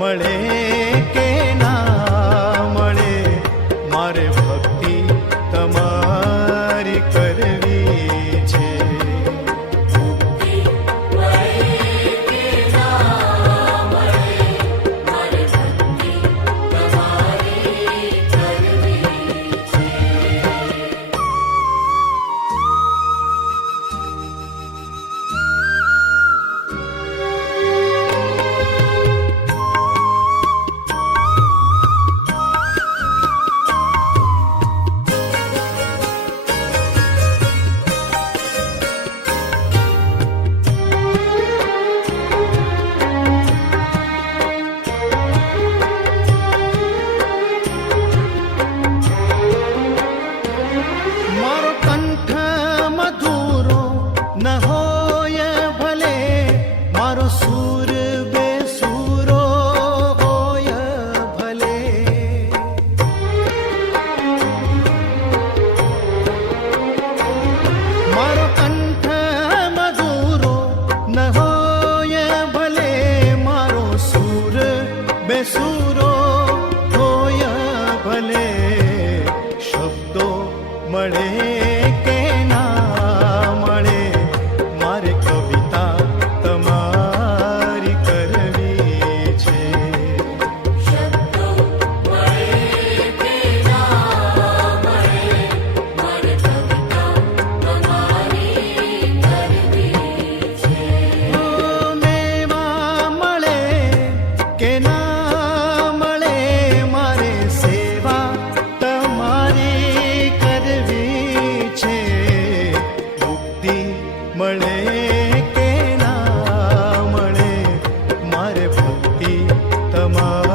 મળે કે ના મળે, મારે ભક્તિ તમારી કરવી છે. બેસુરો હોય ભલે, શબ્દો મળે કે ના મળે, મારે કવિતા તમારી કરવી છે. મેવા મળે કે ના મળે કે ના મળે, મારે ભક્તિ તમારી